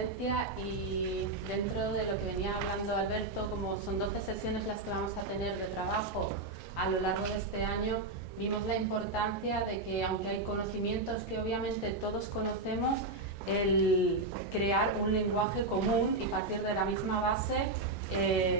conferencia y dentro de lo que venía hablando Alberto, como son 12 sesiones las que vamos a tener de trabajo a lo largo de este año, vimos la importancia de que, aunque hay conocimientos que obviamente todos conocemos, el crear un lenguaje común y partir de la misma base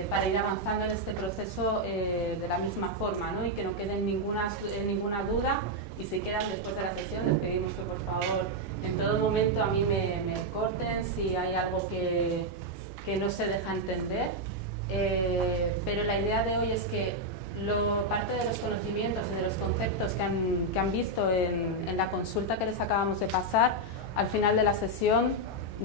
para ir avanzando en este proceso de la misma forma, ¿no? Y que no quede ninguna duda, y si quedan después de la sesión les pedimos que por favor en todo momento a mí me corten si hay algo que no se deja entender, pero la idea de hoy es que parte de los conocimientos y de los conceptos que han visto en la consulta que les acabamos de pasar, al final de la sesión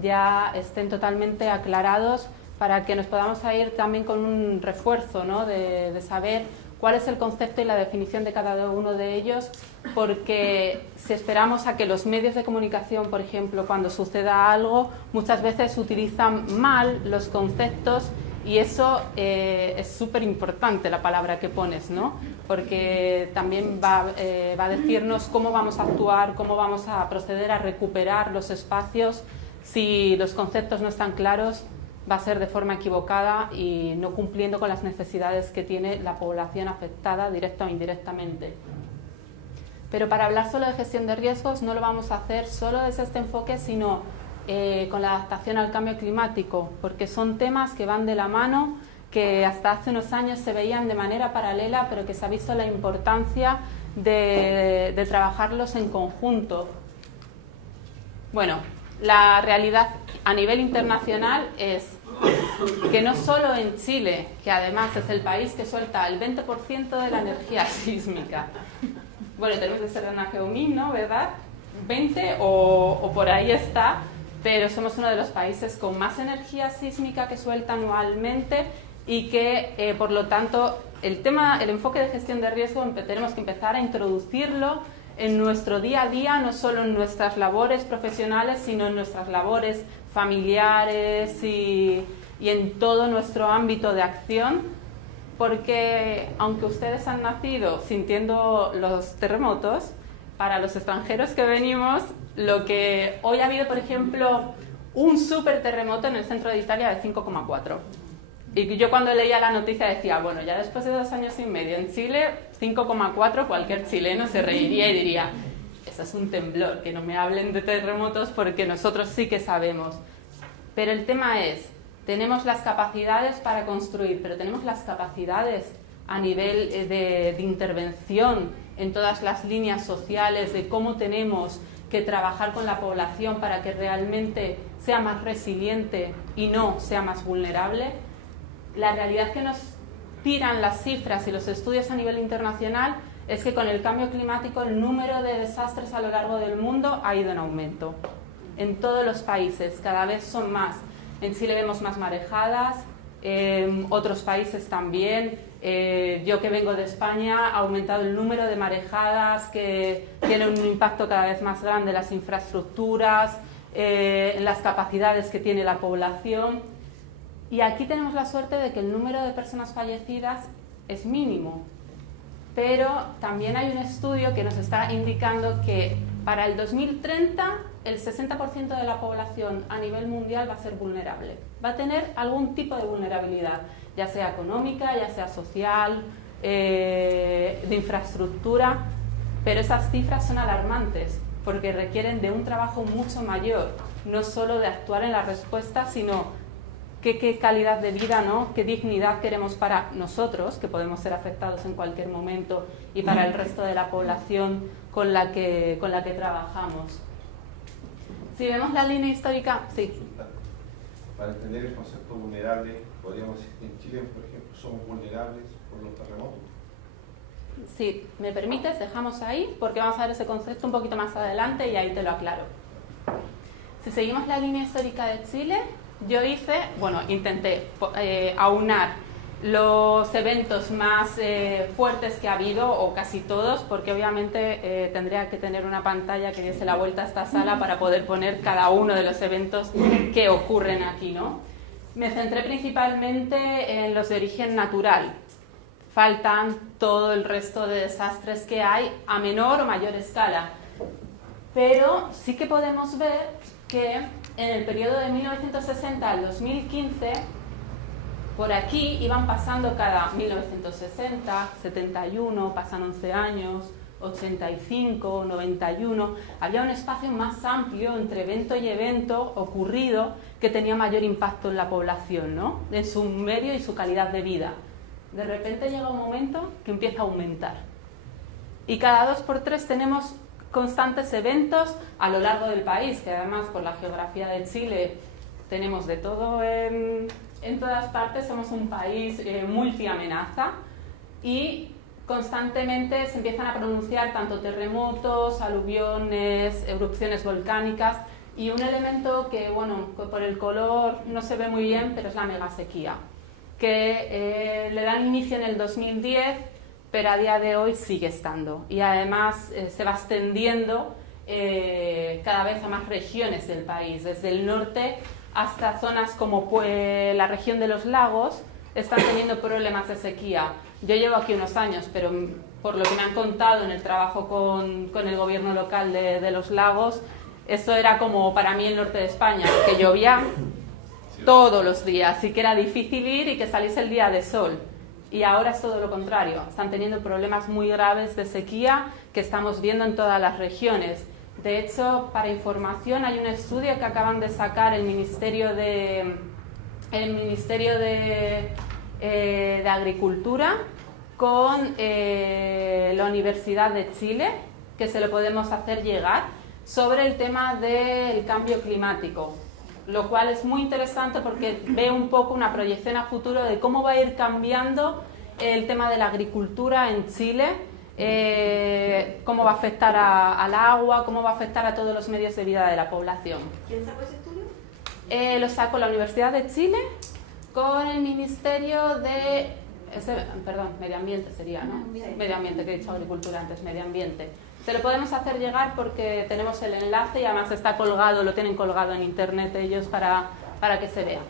ya estén totalmente aclarados, para que nos podamos ir también con un refuerzo, ¿no? de saber cuál es el concepto y la definición de cada uno de ellos, porque si esperamos a que los medios de comunicación, por ejemplo, cuando suceda algo, muchas veces utilizan mal los conceptos, y eso es súper importante, la palabra que pones, ¿no? Porque también va a decirnos cómo vamos a actuar, cómo vamos a proceder a recuperar los espacios. Si los conceptos no están claros, va a ser de forma equivocada y no cumpliendo con las necesidades que tiene la población afectada directa o indirectamente. Pero para hablar solo de gestión de riesgos no lo vamos a hacer solo desde este enfoque, sino con la adaptación al cambio climático, porque son temas que van de la mano, que hasta hace unos años se veían de manera paralela, pero que se ha visto la importancia de trabajarlos en conjunto. Bueno, la realidad a nivel internacional es que no solo en Chile, que además es el país que suelta el 20% de la energía sísmica, bueno, tenemos que ser una geomin, ¿no? ¿Verdad? 20 o por ahí está, pero somos uno de los países con más energía sísmica que suelta anualmente, y que por lo tanto el enfoque de gestión de riesgo tenemos que empezar a introducirlo en nuestro día a día, no solo en nuestras labores profesionales, sino en nuestras labores familiares y en todo nuestro ámbito de acción, porque aunque ustedes han nacido sintiendo los terremotos, para los extranjeros que venimos, lo que hoy ha habido, por ejemplo, un súper terremoto en el centro de Italia de 5,4. Y yo cuando leía la noticia decía, bueno, ya después de 2 años y medio en Chile, 5,4, cualquier chileno se reiría y diría, eso es un temblor, que no me hablen de terremotos porque nosotros sí que sabemos. Pero el tema es, tenemos las capacidades para construir, pero tenemos las capacidades a nivel de intervención en todas las líneas sociales, de cómo tenemos que trabajar con la población para que realmente sea más resiliente y no sea más vulnerable. La realidad que nos tiran las cifras y los estudios a nivel internacional es que con el cambio climático el número de desastres a lo largo del mundo ha ido en aumento. En todos los países, cada vez son más. En Chile vemos más marejadas, otros países también. Yo que vengo de España, ha aumentado el número de marejadas que tienen un impacto cada vez más grande en las infraestructuras, en las capacidades que tiene la población. Y aquí tenemos la suerte de que el número de personas fallecidas es mínimo, pero también hay un estudio que nos está indicando que para el 2030 el 60% de la población a nivel mundial va a ser vulnerable, va a tener algún tipo de vulnerabilidad, ya sea económica, ya sea social, de infraestructura, pero esas cifras son alarmantes porque requieren de un trabajo mucho mayor, no solo de actuar en la respuesta, sino qué calidad de vida, ¿no? Qué dignidad queremos para nosotros, que podemos ser afectados en cualquier momento, y para el resto de la población con la que trabajamos. Si vemos la línea histórica, sí. Para entender el concepto vulnerable, podríamos decir que en Chile, por ejemplo, somos vulnerables por los terremotos. Si me permites, dejamos ahí, porque vamos a ver ese concepto un poquito más adelante y ahí te lo aclaro. Si seguimos la línea histórica de Chile, yo intenté aunar los eventos más fuertes que ha habido, o casi todos, porque obviamente tendría que tener una pantalla que diese la vuelta a esta sala para poder poner cada uno de los eventos que ocurren aquí, ¿no? Me centré principalmente en los de origen natural. Faltan todo el resto de desastres que hay a menor o mayor escala. Pero sí que podemos ver que en el periodo de 1960 al 2015, por aquí iban pasando cada 1960, 71, pasan 11 años, 85, 91, había un espacio más amplio entre evento y evento ocurrido que tenía mayor impacto en la población, ¿no? En su medio y su calidad de vida. De repente llega un momento que empieza a aumentar. Y cada 2 por 3 tenemos constantes eventos a lo largo del país, que además por la geografía de Chile tenemos de todo en todas partes, somos un país multiamenaza y constantemente se empiezan a pronunciar tanto terremotos, aluviones, erupciones volcánicas y un elemento que, bueno, por el color no se ve muy bien, pero es la megasequía, que le dan inicio en el 2010, pero a día de hoy sigue estando y además se va extendiendo cada vez a más regiones del país, desde el norte hasta zonas como la región de los lagos están teniendo problemas de sequía. Yo llevo aquí unos años, pero por lo que me han contado en el trabajo con el gobierno local de los lagos, esto era como para mí el norte de España, que llovía todos los días y que era difícil ir y que saliese el día de sol. Y ahora es todo lo contrario, están teniendo problemas muy graves de sequía que estamos viendo en todas las regiones. De hecho, para información, hay un estudio que acaban de sacar el Ministerio de Agricultura con la Universidad de Chile, que se lo podemos hacer llegar, sobre el tema del cambio climático, lo cual es muy interesante porque ve un poco una proyección a futuro de cómo va a ir cambiando el tema de la agricultura en Chile, cómo va a afectar al agua, cómo va a afectar a todos los medios de vida de la población. ¿Quién sacó ese estudio? Lo sacó la Universidad de Chile con el Ministerio de... Medio Ambiente sería, ¿no? Medio Ambiente, que he dicho agricultura antes, Medio Ambiente. Se lo podemos hacer llegar porque tenemos el enlace y además está colgado, lo tienen colgado en internet ellos para que se vea.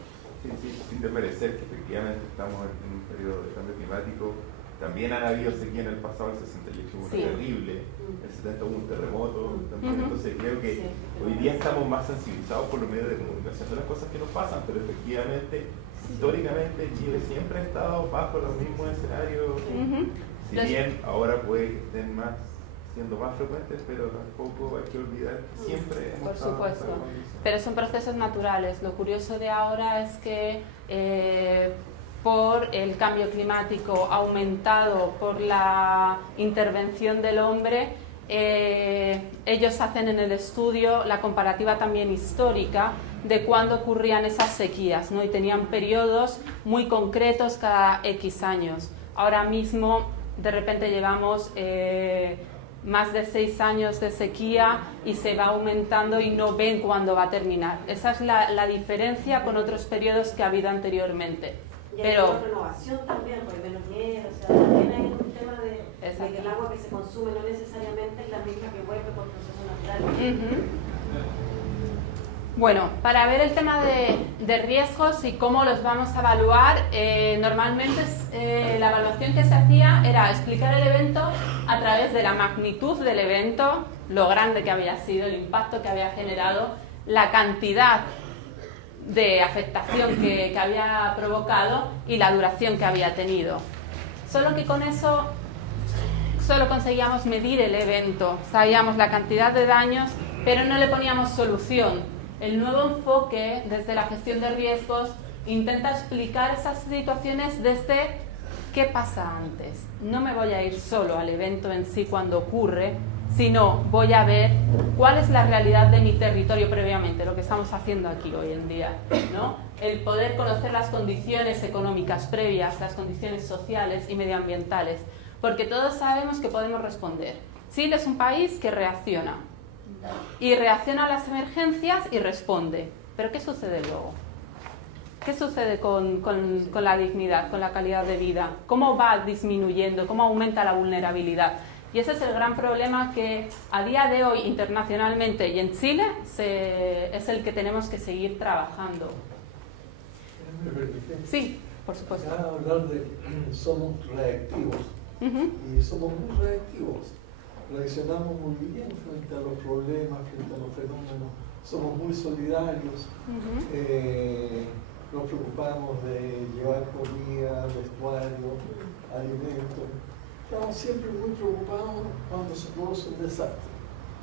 Sí, sin desmerecer que efectivamente estamos en un periodo de cambio climático. También han habido sequía en el pasado, el 68 fue terrible, el 70 hubo un terremoto también, entonces creo que hoy día estamos más sensibilizados por los medios de comunicación de las cosas que nos pasan, pero efectivamente, históricamente Chile siempre ha estado bajo los mismos escenarios, si bien ahora puede que estén siendo más frecuentes, pero tampoco hay que olvidar que siempre hemos estado por supuesto, pero son procesos naturales. Lo curioso de ahora es que por el cambio climático aumentado por la intervención del hombre, ellos hacen en el estudio la comparativa también histórica de cuándo ocurrían esas sequías, ¿no? Y tenían periodos muy concretos cada X años. Ahora mismo, de repente llevamos más de 6 años de sequía y se va aumentando y no ven cuándo va a terminar. Esa es la diferencia con otros periodos que ha habido anteriormente. Y hay una renovación también, porque menos nieve, o sea, también hay un tema de que el agua que se consume no necesariamente es la misma que vuelve por procesos naturales. Bueno, para ver el tema de riesgos y cómo los vamos a evaluar, normalmente la evaluación que se hacía era explicar el evento a través de la magnitud del evento, lo grande que había sido, el impacto que había generado, la cantidad de afectación que había provocado y la duración que había tenido. Solo que con eso solo conseguíamos medir el evento, sabíamos la cantidad de daños, pero no le poníamos solución. El nuevo enfoque desde la gestión de riesgos intenta explicar esas situaciones desde qué pasa antes. No me voy a ir solo al evento en sí cuando ocurre, sino voy a ver cuál es la realidad de mi territorio previamente, lo que estamos haciendo aquí hoy en día, ¿no? El poder conocer las condiciones económicas previas, las condiciones sociales y medioambientales, porque todos sabemos que podemos responder. Chile es un país que reacciona, y reacciona a las emergencias y responde. ¿Pero qué sucede luego? ¿Qué sucede con la dignidad, con la calidad de vida? ¿Cómo va disminuyendo? ¿Cómo aumenta la vulnerabilidad? Y ese es el gran problema que a día de hoy internacionalmente y en Chile es el que tenemos que seguir trabajando. ¿Me permite? Sí, por supuesto. Ya hablar de somos reactivos y somos muy reactivos. Reaccionamos muy bien frente a los problemas, frente a los fenómenos somos muy solidarios, nos preocupamos de llevar comida, vestuario, alimentos. Estamos siempre muy preocupados cuando se produce un desastre.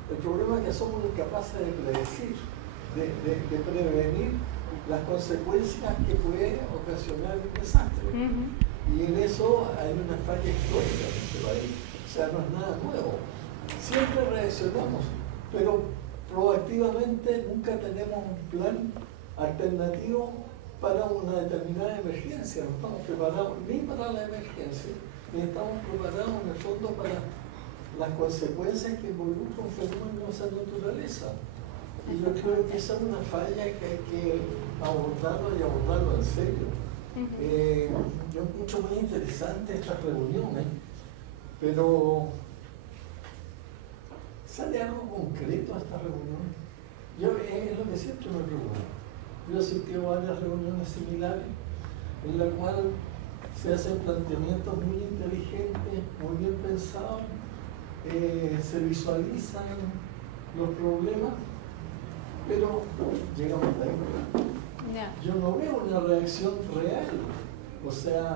El problema es que somos incapaces de predecir, de prevenir las consecuencias que puede ocasionar un desastre. Y en eso hay una falla histórica en este país. O sea, no es nada nuevo. Siempre reaccionamos, pero proactivamente nunca tenemos un plan alternativo para una determinada emergencia. No estamos preparados ni para la emergencia, ni estamos preparados en el fondo para las consecuencias que involucra un fenómeno de esa naturaleza. Y yo creo que esa es una falla que hay que abordarlo y abordarlo en serio. Yo encuentro muy interesante estas reuniones, pero ¿sale algo concreto a estas reuniones? Es lo que siempre me pregunto. Yo he asistido a varias reuniones similares en las cuales se hacen planteamientos muy inteligentes, muy bien pensados, se visualizan los problemas, pero llegamos a ahí. Yo no veo una reacción real, o sea,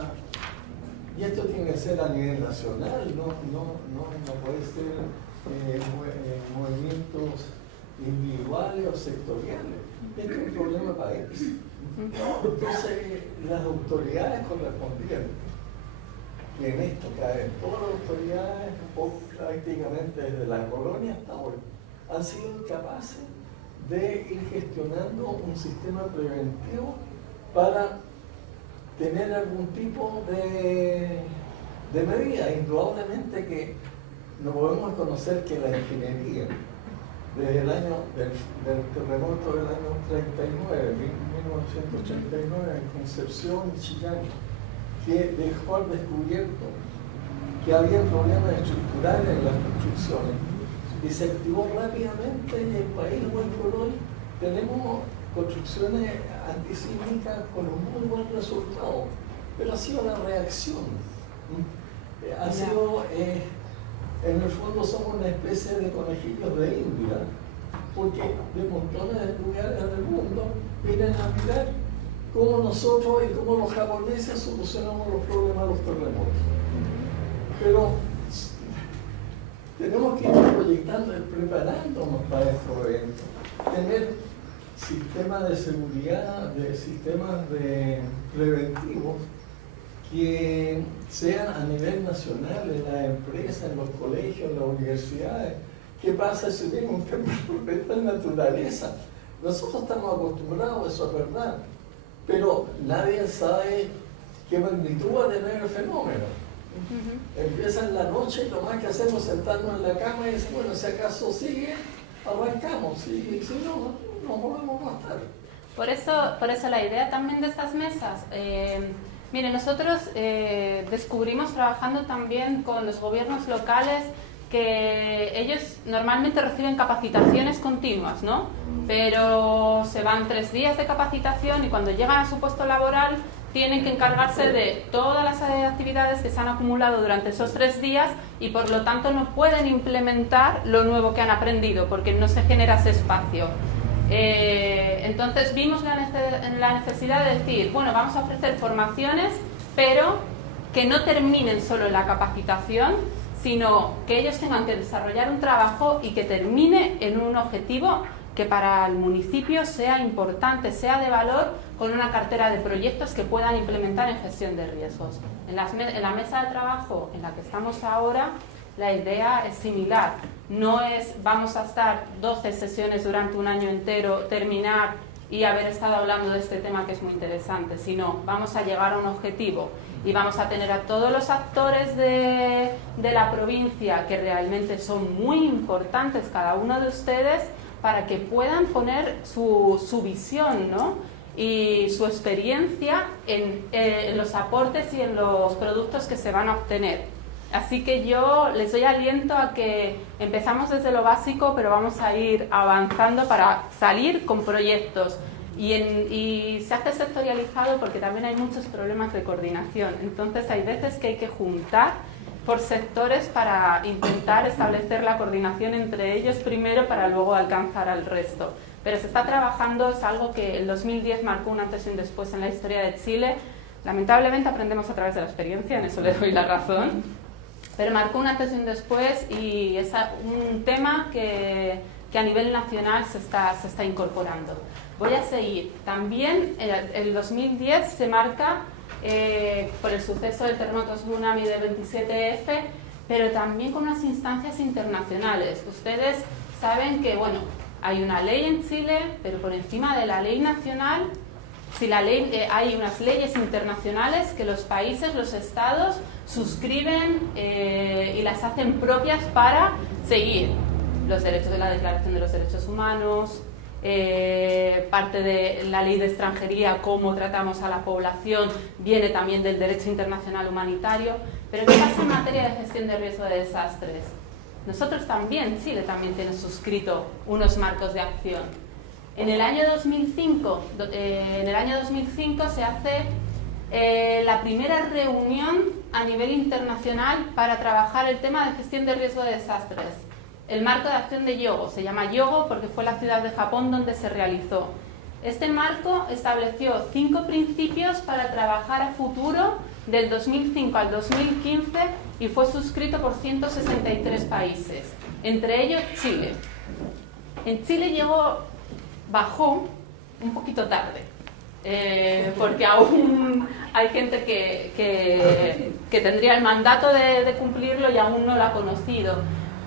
y esto tiene que ser a nivel nacional, no puede ser movimientos individuales o sectoriales. Este es un problema país. Entonces, las autoridades correspondientes, y en esto caen todas las autoridades, prácticamente desde la colonia hasta hoy, han sido incapaces de ir gestionando un sistema preventivo para tener algún tipo de medida. Indudablemente que no podemos conocer que la ingeniería, desde el año del terremoto del año 1939, en Concepción y Chillán, que dejó al descubierto que había problemas estructurales en las construcciones y se activó rápidamente en el país. Hoy por hoy tenemos construcciones antisísmicas con un muy buen resultado, pero ha sido la reacción. Ha sido, en el fondo somos una especie de conejillos de India, porque de montones de lugares del mundo vienen a mirar cómo nosotros y cómo los japoneses solucionamos los problemas de los terremotos. Pero tenemos que ir proyectando y preparándonos para estos eventos. Tener sistemas de seguridad, sistemas preventivos que sean a nivel nacional, en las empresas, en los colegios, en las universidades. ¿Qué pasa si viene un temblor de esta naturaleza? Nosotros estamos acostumbrados, eso es verdad, pero nadie sabe qué magnitud va a tener el fenómeno. Empieza en la noche y lo más que hacemos es sentarnos en la cama y decir, bueno, si acaso sigue, arrancamos, y si no, nos volvemos más tarde. Por eso la idea también de estas mesas. Mire, nosotros descubrimos trabajando también con los gobiernos locales que ellos normalmente reciben capacitaciones continuas, ¿no? Pero se van 3 días de capacitación y cuando llegan a su puesto laboral tienen que encargarse de todas las actividades que se han acumulado durante esos 3 días y por lo tanto no pueden implementar lo nuevo que han aprendido porque no se genera ese espacio. Entonces vimos la necesidad de decir, bueno, vamos a ofrecer formaciones, pero que no terminen solo en la capacitación, sino que ellos tengan que desarrollar un trabajo y que termine en un objetivo que para el municipio sea importante, sea de valor, con una cartera de proyectos que puedan implementar en gestión de riesgos. En la mesa de trabajo en la que estamos ahora, la idea es similar. No es vamos a estar 12 sesiones durante un año entero, terminar y haber estado hablando de este tema que es muy interesante, sino vamos a llegar a un objetivo y vamos a tener a todos los actores de la provincia, que realmente son muy importantes cada uno de ustedes, para que puedan poner su visión, ¿no? Y su experiencia en los aportes y en los productos que se van a obtener. Así que yo les doy aliento a que empezamos desde lo básico, pero vamos a ir avanzando para salir con proyectos. Y se hace sectorializado porque también hay muchos problemas de coordinación. Entonces hay veces que hay que juntar por sectores para intentar establecer la coordinación entre ellos primero para luego alcanzar al resto. pero se está trabajando, es algo que el 2010 marcó un antes y un después en la historia de Chile. Lamentablemente aprendemos a través de la experiencia, en eso le doy la razón, pero marcó un antes y un después y es un tema que a nivel nacional se está incorporando. Voy a seguir. También el 2010 se marca por el suceso del terremoto tsunami del 27F, pero también con unas instancias internacionales. Ustedes saben que, bueno, hay una ley en Chile, pero por encima de la ley nacional, hay unas leyes internacionales que los países, los estados, suscriben y las hacen propias para seguir los derechos de la Declaración de los Derechos Humanos, parte de la ley de extranjería, cómo tratamos a la población, viene también del derecho internacional humanitario. Pero ¿qué pasa en materia de gestión de riesgo de desastres? Nosotros también, Chile también tiene suscrito unos marcos de acción. En el año 2005 se hace la primera reunión a nivel internacional para trabajar el tema de gestión de riesgo de desastres. El marco de acción de Hyogo, se llama Hyogo porque fue la ciudad de Japón donde se realizó. Este marco estableció 5 principios para trabajar a futuro del 2005 al 2015 y fue suscrito por 163 países, entre ellos Chile. En Chile bajó un poquito tarde, porque aún hay gente que tendría el mandato de cumplirlo y aún no lo ha conocido.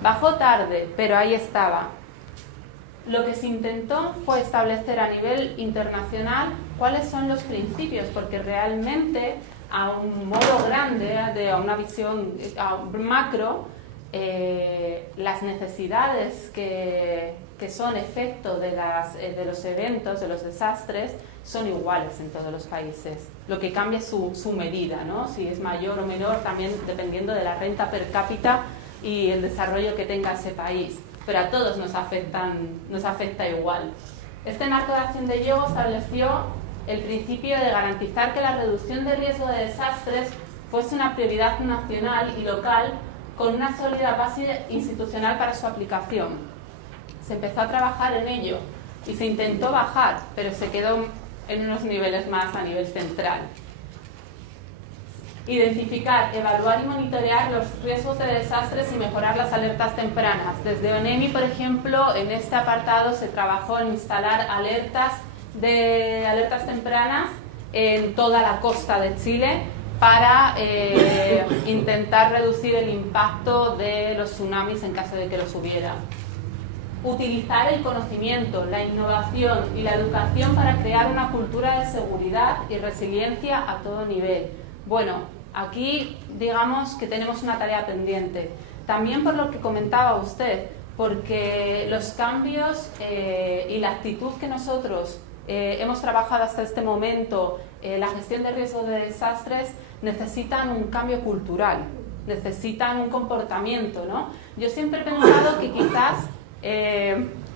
Bajó tarde, pero ahí estaba. Lo que se intentó fue establecer a nivel internacional cuáles son los principios, porque realmente a un modo grande, a una visión macro, las necesidades que son efecto de los eventos, de los desastres, son iguales en todos los países. Lo que cambia es su medida, ¿no? Si es mayor o menor, también dependiendo de la renta per cápita y el desarrollo que tenga ese país. Pero a todos nos afecta igual. Este marco de acción de Hyogo estableció el principio de garantizar que la reducción de riesgo de desastres fuese una prioridad nacional y local con una sólida base institucional para su aplicación. Se empezó a trabajar en ello y se intentó bajar, pero se quedó en unos niveles más a nivel central. Identificar, evaluar y monitorear los riesgos de desastres y mejorar las alertas tempranas. Desde ONEMI, por ejemplo, en este apartado se trabajó en instalar alertas tempranas en toda la costa de Chile para intentar reducir el impacto de los tsunamis en caso de que los hubiera. Utilizar el conocimiento, la innovación y la educación para crear una cultura de seguridad y resiliencia a todo nivel. Bueno, aquí digamos que tenemos una tarea pendiente. También por lo que comentaba usted, porque los cambios y la actitud que nosotros hemos trabajado hasta este momento, la gestión de riesgos de desastres, necesitan un cambio cultural, necesitan un comportamiento, ¿no? Yo siempre he pensado que quizás,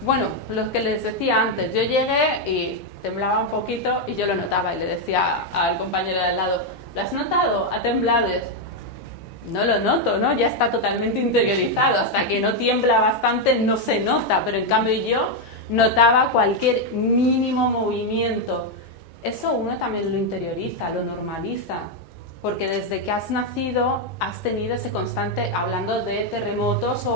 bueno, lo que les decía antes, yo llegué y temblaba un poquito y yo lo notaba y le decía al compañero de al lado, ¿lo has notado? ¿Ha temblado? No lo noto, ¿no? Ya está totalmente interiorizado, hasta que no tiembla bastante no se nota, pero en cambio yo notaba cualquier mínimo movimiento. Eso uno también lo interioriza, lo normaliza, porque desde que has nacido has tenido ese constante, hablando de terremotos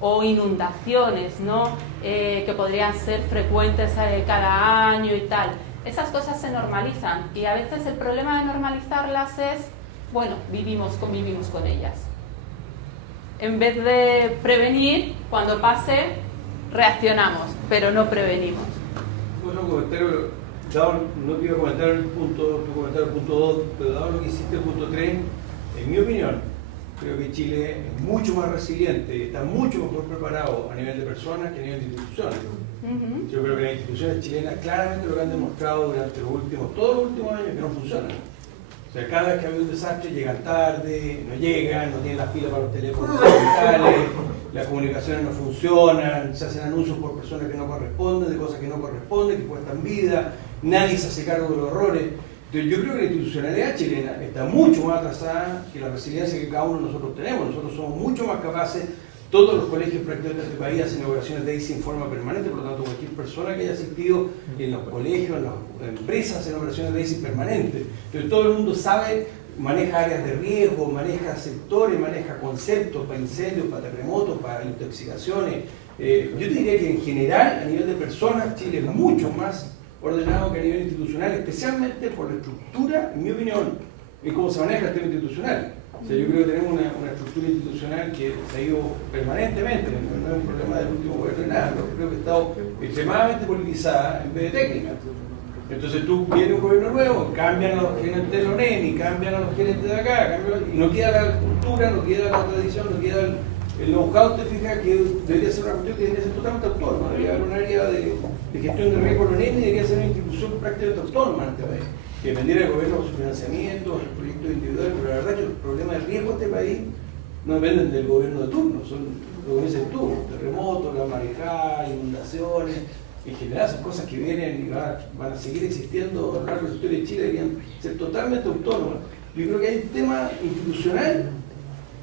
o inundaciones, ¿no? Que podrían ser frecuentes cada año y tal. Esas cosas se normalizan y a veces el problema de normalizarlas es, bueno, convivimos con ellas. En vez de prevenir, cuando pase, reaccionamos, pero no prevenimos. Bueno, comentario, no quiero comentar el punto 2, pero dado lo que hiciste el punto 3, en mi opinión, creo que Chile es mucho más resiliente, está mucho mejor preparado a nivel de personas que a nivel de instituciones. Yo creo que las instituciones chilenas claramente lo que han demostrado durante todos los últimos años que no funcionan. O sea, cada vez que ha habido un desastre llegan tarde, no llegan, no tienen las pilas para los teléfonos digitales, las comunicaciones no funcionan, se hacen anuncios por personas que no corresponden, de cosas que no corresponden, que cuestan vida, nadie se hace cargo de los errores. Entonces yo creo que la institucionalidad chilena está mucho más atrasada que la resiliencia que cada uno de nosotros tenemos. Nosotros somos mucho más capaces todos los colegios prácticamente de este país hacen evaluaciones de ICE en forma permanente, por lo tanto cualquier persona que haya asistido en los colegios, en las empresas hacen evaluaciones de ICE permanentes. Entonces todo el mundo sabe, maneja áreas de riesgo, maneja sectores, maneja conceptos para incendios, para terremotos, para intoxicaciones. Yo te diría que en general, a nivel de personas, Chile es mucho más ordenado que a nivel institucional, especialmente por la estructura, en mi opinión, y cómo se maneja el tema institucional. O sea, yo creo que tenemos una estructura institucional que se ha ido permanentemente, no es un problema del último gobierno ni nada, pero creo que ha estado extremadamente politizada en vez de técnica. Entonces tú vienes un gobierno nuevo, cambian a los gerentes de la ONEMI, cambian a los gerentes de acá, y no queda la cultura, no queda la tradición, no queda el know-how, te fijas, que debería ser una cuestión que debería ser totalmente autónoma, debería haber un área de gestión de riesgo en la ONEMI, debería ser una institución prácticamente autónoma en este país, que dependiera del gobierno de su financiamiento, de sus proyectos individuales, pero la verdad es que los problemas de riesgo de este país no dependen del gobierno de turno, son lo que dices tú, terremotos, las marejadas, inundaciones, en general son cosas que vienen y van a seguir existiendo a lo largo de la historia de Chile, deberían ser totalmente autónomas. Yo creo que hay un tema institucional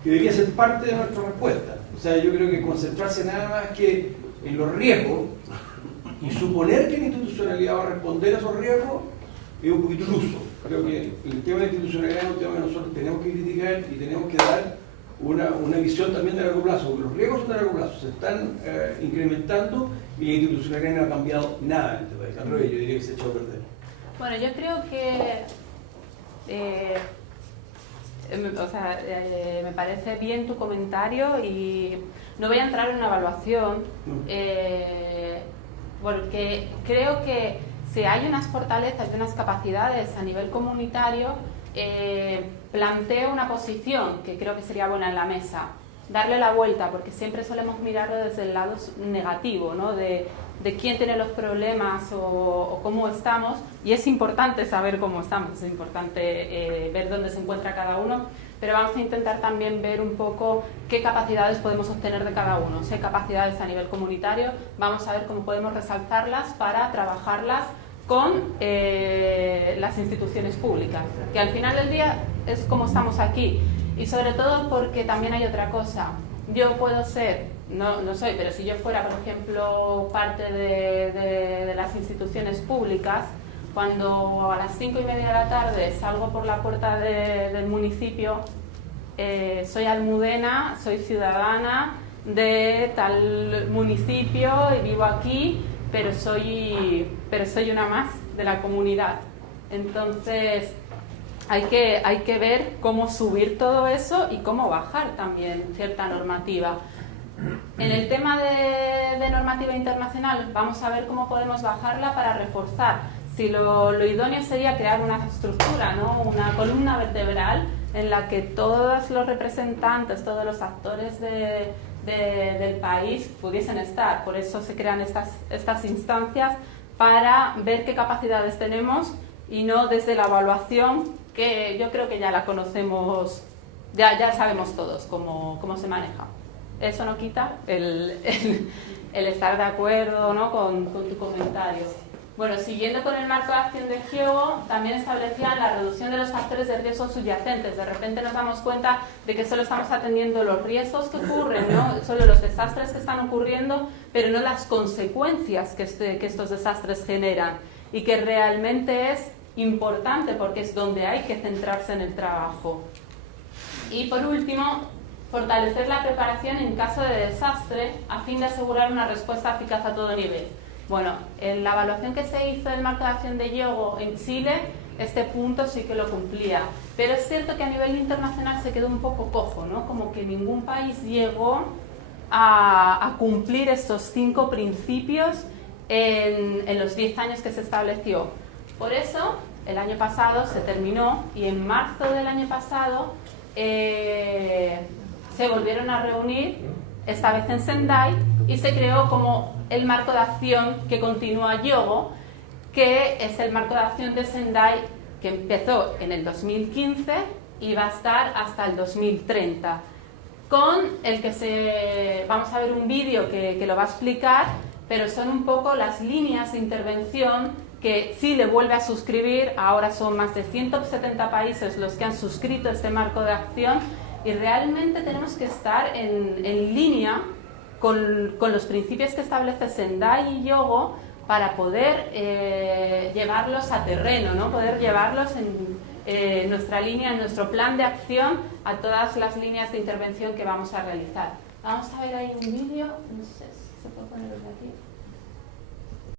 que debería ser parte de nuestra respuesta. O sea, yo creo que concentrarse nada más que en los riesgos y suponer que la institucionalidad va a responder a esos riesgos es un poquito iluso. Creo que el tema de la institucionalidad es un tema que nosotros tenemos que criticar y tenemos que dar una visión también de largo plazo, porque los riesgos son de largo plazo, se están incrementando y la institucionalidad no ha cambiado nada en este país. Al revés, yo diría que se ha echado a perder. Bueno, yo creo que me parece bien tu comentario y no voy a entrar en una evaluación porque creo que si hay unas fortalezas y unas capacidades a nivel comunitario, planteo una posición que creo que sería buena en la mesa, darle la vuelta, porque siempre solemos mirarlo desde el lado negativo, ¿no? de quién tiene los problemas o cómo estamos, y es importante saber cómo estamos, es importante ver dónde se encuentra cada uno, pero vamos a intentar también ver un poco qué capacidades podemos obtener de cada uno. Si hay capacidades a nivel comunitario, vamos a ver cómo podemos resaltarlas para trabajarlas con las instituciones públicas, que al final del día es como estamos aquí, y sobre todo porque también hay otra cosa. Yo puedo ser, no soy, pero si yo fuera, por ejemplo, parte de las instituciones públicas, cuando a las 5:30 de la tarde salgo por la puerta del municipio, soy almudena, soy ciudadana de tal municipio y vivo aquí, pero soy una más de la comunidad. Entonces hay que ver cómo subir todo eso y cómo bajar también cierta normativa. En el tema de normativa internacional vamos a ver cómo podemos bajarla para reforzar. Si lo idóneo sería crear una estructura, ¿no? Una columna vertebral en la que todos los representantes, todos los actores del país pudiesen estar. Por eso se crean estas instancias, para ver qué capacidades tenemos y no desde la evaluación, que yo creo que ya la conocemos, ya sabemos todos cómo se maneja. Eso no quita el estar de acuerdo, ¿no? con tu comentario. Bueno, siguiendo con el marco de acción de GIEGO, también establecían la reducción de los factores de riesgo subyacentes. De repente nos damos cuenta de que solo estamos atendiendo los riesgos que ocurren, ¿no? Solo los desastres que están ocurriendo, pero no las consecuencias que estos desastres generan, y que realmente es importante porque es donde hay que centrarse en el trabajo. Y por último, fortalecer la preparación en caso de desastre a fin de asegurar una respuesta eficaz a todo nivel. Bueno, en la evaluación que se hizo del marco de acción de GIEGO en Chile, este punto sí que lo cumplía. Pero es cierto que a nivel internacional se quedó un poco cojo, ¿no? Como que ningún país llegó a cumplir estos 5 principios en los 10 años que se estableció. Por eso, el año pasado se terminó, y en marzo del año pasado se volvieron a reunir, esta vez en Sendai, y se creó como el marco de acción que continúa GIEGO, que es el marco de acción de Sendai, que empezó en el 2015 y va a estar hasta el 2030, con el que vamos a ver un vídeo que lo va a explicar, pero son un poco las líneas de intervención que Chile vuelve a suscribir. Ahora son más de 170 países los que han suscrito este marco de acción, y realmente tenemos que estar en línea con los principios que establece Sendai y Yogo para poder llevarlos a terreno, ¿no? Poder llevarlos en nuestra línea, en nuestro plan de acción a todas las líneas de intervención que vamos a realizar. Vamos a ver ahí un vídeo, no sé si se puede poner desde aquí.